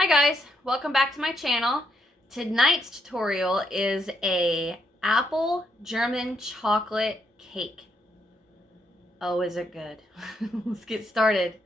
Hi guys, welcome back to my channel. Tonight's tutorial is a apple German chocolate cake. Oh, is it good? Let's get started.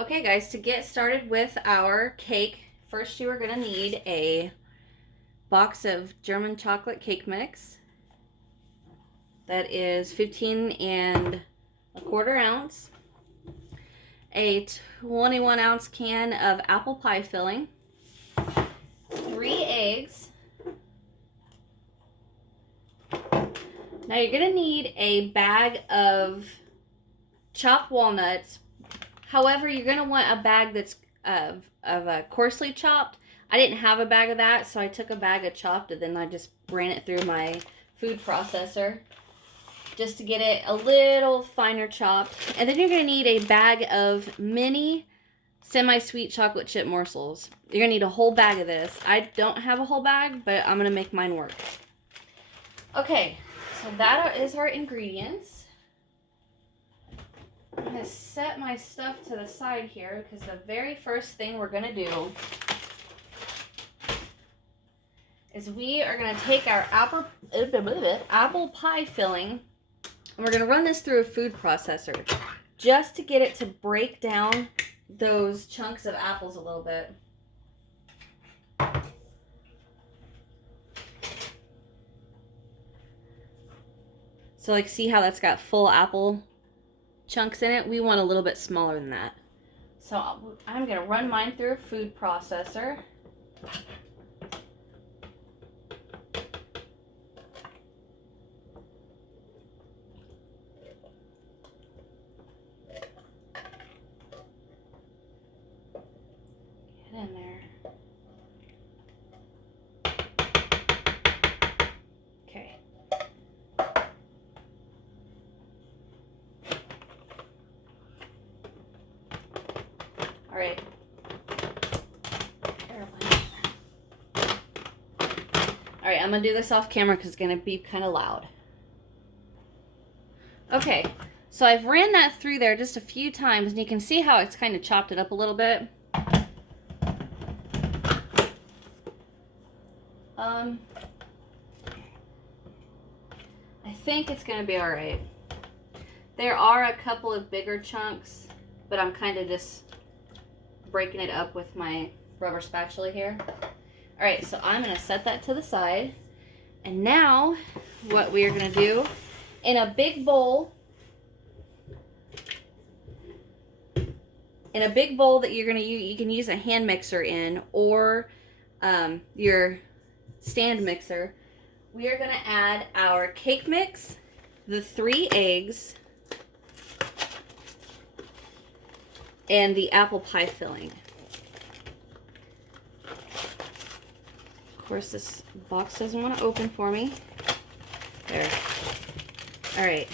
Okay guys, to get started with our cake, first you are going to need a box of German chocolate cake mix. That is 15 1/4 ounce. A 21-ounce can of apple pie filling, 3 eggs. Now you're going to need a bag of chopped walnuts. However, you're going to want a bag that's coarsely chopped. I didn't have a bag of that, so I took a bag of chopped and then I just ran it through my food processor just to get it a little finer chopped. And then you're going to need a bag of mini semi-sweet chocolate chip morsels. You're going to need a whole bag of this. I don't have a whole bag, but I'm going to make mine work. Okay, so that is our ingredients. I'm going to set my stuff to the side here because the very first thing we're going to do is we are going to take our apple pie filling and we're going to run this through a food processor just to get it to break down those chunks of apples a little bit. So like, see how that's got full apple chunks in it? We want a little bit smaller than that. So I'm going to run mine through a food processor. Get in there. Okay. All right. All right, I'm going to do this off camera because it's going to be kind of loud. Okay, so I've ran that through there just a few times, and you can see how it's kind of chopped it up a little bit. I think it's going to be all right. There are a couple of bigger chunks, but I'm kind of just breaking it up with my rubber spatula here. All right, so I'm going to set that to the side. And now what we are going to do, in a big bowl that you're going to use, you can use a hand mixer in or your stand mixer. We are going to add our cake mix, the 3 eggs, and the apple pie filling. Of course, this box doesn't want to open for me. There. All right.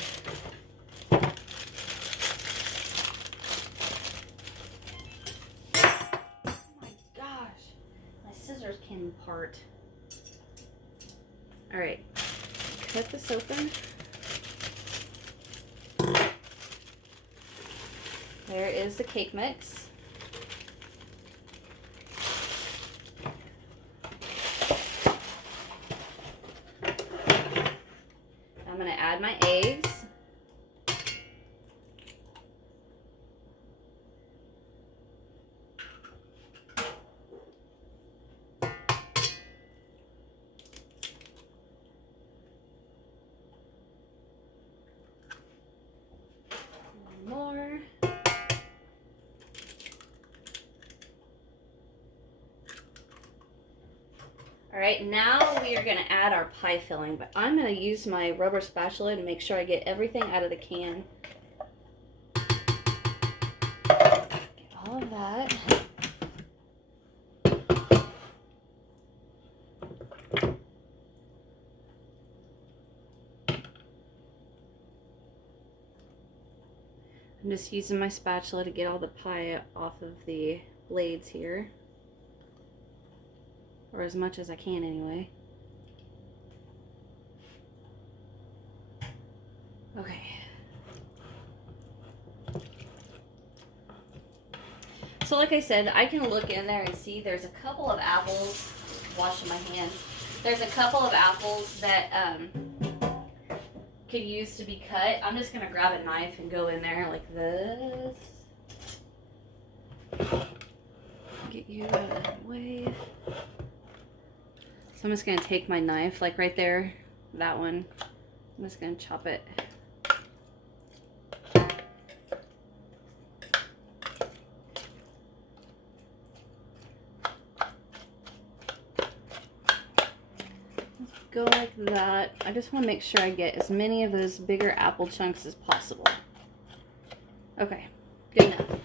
Oh my gosh. My scissors came apart. All right. Cut this open. There is the cake mix. I'm going to add my eggs. More. All right, now we are going to add our pie filling, but I'm going to use my rubber spatula to make sure I get everything out of the can. Get all of that. I'm just using my spatula to get all the pie off of the blades here. Or as much as I can anyway. Okay. So like I said, I can look in there and see there's a couple of apples. Washing my hands. There's a couple of apples that could use to be cut. I'm just gonna grab a knife and go in there like this. Get you out of the way. So I'm just gonna take my knife, like right there, that one. I'm just gonna chop it. Go like that. I just want to make sure I get as many of those bigger apple chunks as possible. Okay, good enough.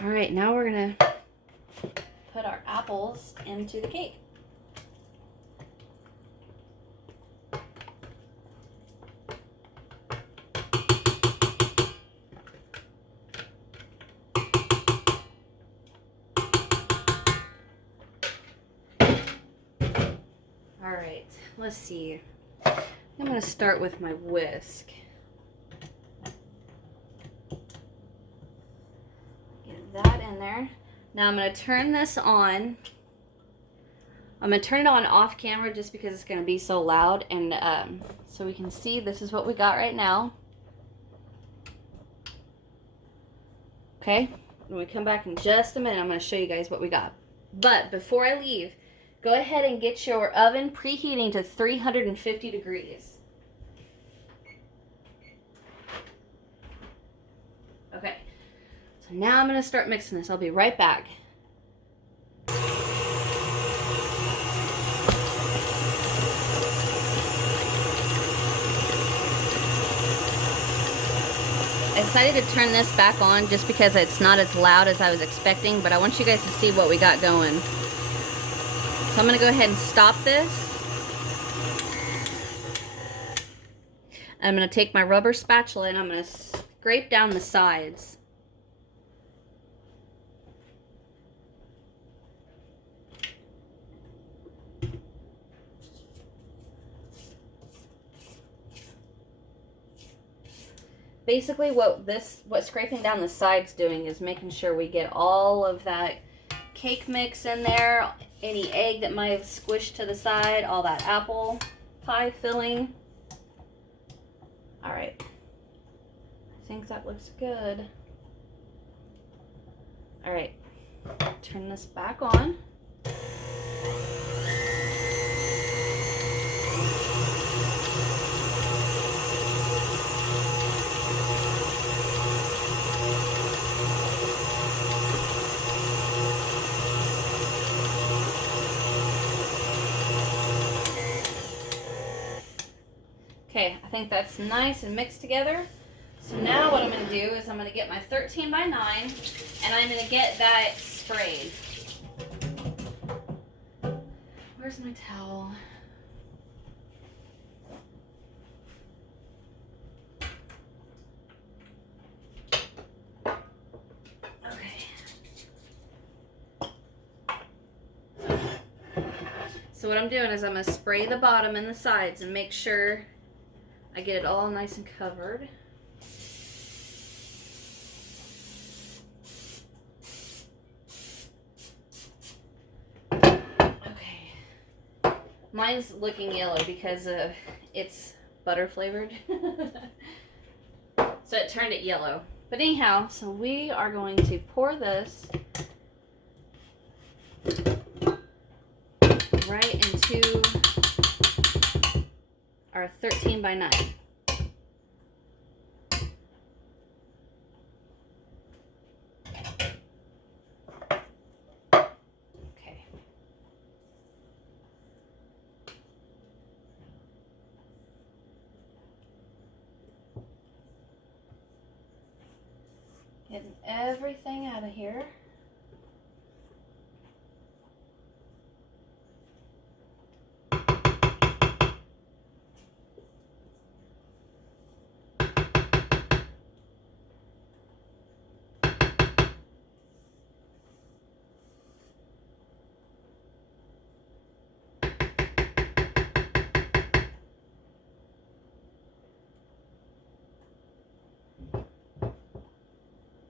All right, now we're gonna put our apples into the cake. All right, let's see. I'm gonna start with my whisk. Get that in there. Now I'm gonna turn this on. I'm gonna turn it on off camera just because it's gonna be so loud, and so we can see this is what we got right now. Okay, when we come back in just a minute, I'm gonna show you guys what we got. But before I leave, go ahead and get your oven preheating to 350 degrees. Okay, so now I'm gonna start mixing this. I'll be right back. I decided to turn this back on just because it's not as loud as I was expecting, but I want you guys to see what we got going. So I'm going to go ahead and stop this. I'm going to take my rubber spatula and I'm going to scrape down the sides. Basically what scraping down the sides doing is making sure we get all of that cake mix in there, any egg that might have squished to the side, all that apple pie filling. All right, I think that looks good. All right, turn this back on. Okay, I think that's nice and mixed together. So now what I'm going to do is I'm going to get my 13 by 9 and I'm going to get that sprayed. Where's my towel? Okay. So what I'm doing is I'm going to spray the bottom and the sides and make sure I get it all nice and covered. Okay. Mine's looking yellow because it's butter flavored. So it turned it yellow. But anyhow, so we are going to pour this right into our 13 by 9. Okay. Getting everything out of here.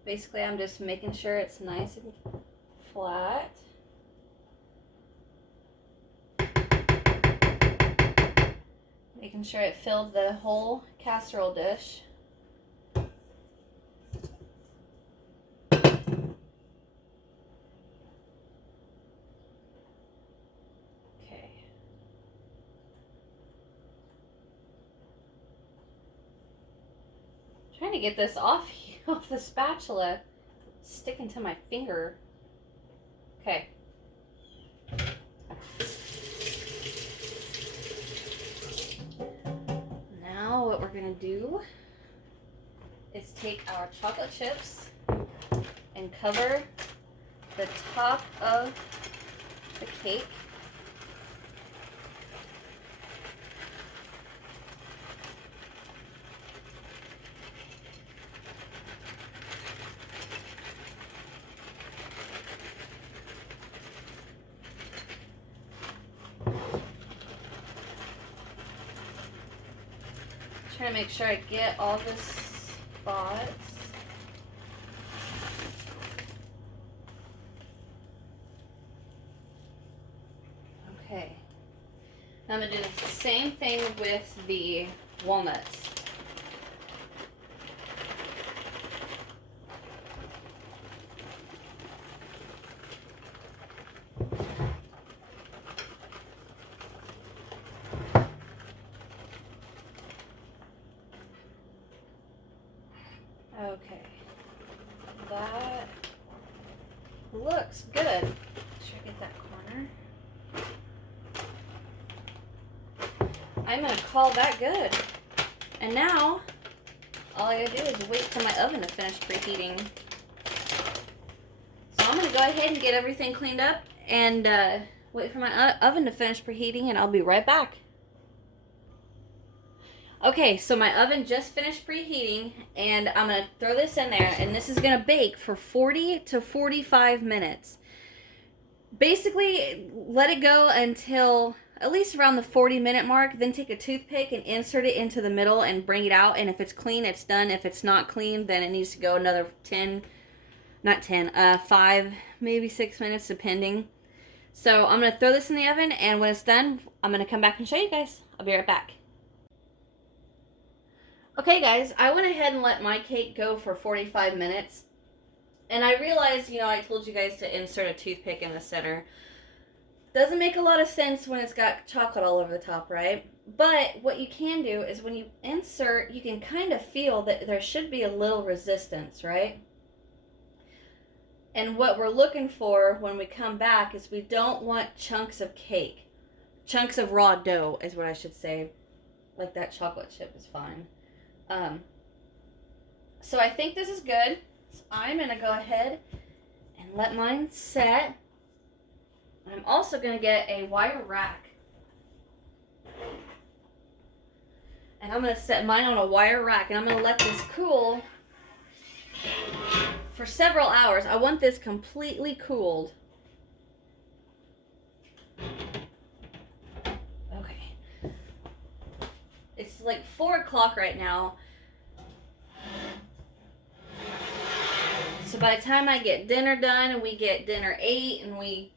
Basically, I'm just making sure it's nice and flat. Making sure it filled the whole casserole dish. Trying to get this off the spatula. It's sticking to my finger. Okay. Now what we're gonna do is take our chocolate chips and cover the top of the cake. Trying to make sure I get all the spots. Okay. Now I'm going to do the same thing with the walnuts. Okay, that looks good. Should I get that corner? I'm gonna call that good. And now, all I gotta do is wait for my oven to finish preheating. So I'm gonna go ahead and get everything cleaned up and wait for my oven to finish preheating, and I'll be right back. Okay, so my oven just finished preheating, and I'm going to throw this in there, and this is going to bake for 40 to 45 minutes. Basically, let it go until at least around the 40-minute mark, then take a toothpick and insert it into the middle and bring it out, and if it's clean, it's done. If it's not clean, then it needs to go another 5, maybe 6 minutes, depending. So I'm going to throw this in the oven, and when it's done, I'm going to come back and show you guys. I'll be right back. Okay guys, I went ahead and let my cake go for 45 minutes. And I realized, I told you guys to insert a toothpick in the center. Doesn't make a lot of sense when it's got chocolate all over the top, right? But what you can do is when you insert, you can kind of feel that there should be a little resistance, right? And what we're looking for when we come back is we don't want chunks of cake. Chunks of raw dough is what I should say. Like that chocolate chip is fine. So I think this is good. So I'm going to go ahead and let mine set. I'm also going to get a wire rack. And I'm going to set mine on a wire rack, and I'm going to let this cool for several hours. I want this completely cooled. Okay. It's like 4 o'clock right now. So by the time I get dinner done and we get dinner 8 and we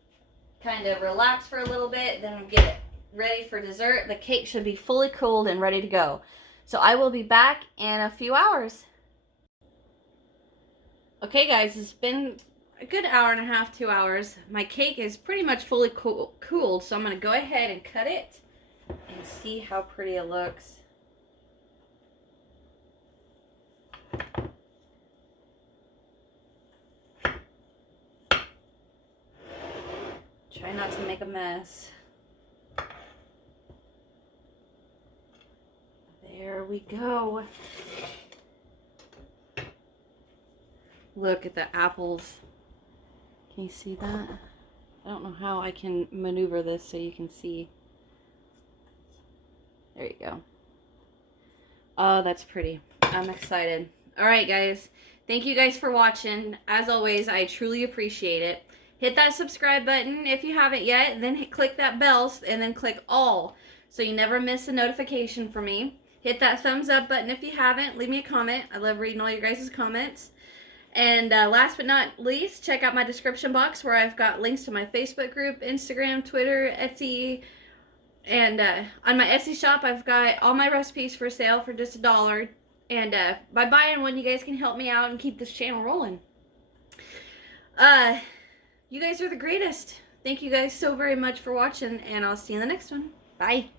kind of relax for a little bit, then we get ready for dessert, the cake should be fully cooled and ready to go. So I will be back in a few hours. Okay guys, it's been a good hour and a half, 2 hours. My cake is pretty much fully cooled, so I'm going to go ahead and cut it and see how pretty it looks. Try not to make a mess. There we go. Look at the apples. Can you see that? I don't know how I can maneuver this so you can see. There you go. Oh, that's pretty. I'm excited. All right, guys. Thank you guys for watching. As always, I truly appreciate it. Hit that subscribe button if you haven't yet. Then click that bell and then click all so you never miss a notification from me. Hit that thumbs up button if you haven't. Leave me a comment. I love reading all your guys' comments. And last but not least, check out my description box where I've got links to my Facebook group, Instagram, Twitter, Etsy. And on my Etsy shop, I've got all my recipes for sale for just $1. And by buying one, you guys can help me out and keep this channel rolling. You guys are the greatest. Thank you guys so very much for watching, and I'll see you in the next one. Bye.